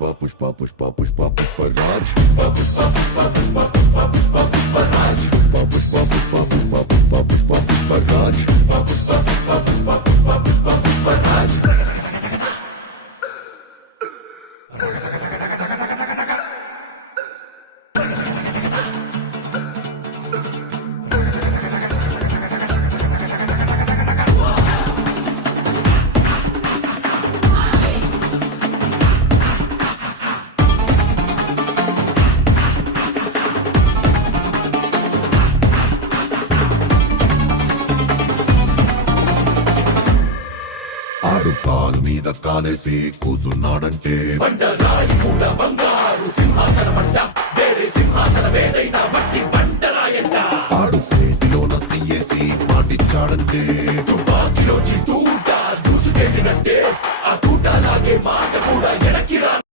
పుష్ప పుష్ప పుష్ప పుష్పరాజ్ పుష్ప పుష్ప పుష్ప పుష్ప పుష్ప పుష్ప పుష్పరాజ్ పుష్ప పుష్ప పుష్ప పుష్ప పుష్ప పుష్ప పుష్పరాజ్ పుష్ప పుష్ప పుష్ప పుష్ప పుష్ప పుష్ప పుష్పరాజ్ ఆడు కాలు మీద కాలేసి కూసున్నాడంటే బండరాయి మూల బంగారు సింహాసనమంట వేరే సింహాసనమేదైనా మట్టి బండరాయంట ఆడు చేతిలోన సీయేసి మాటిచ్చాడంటే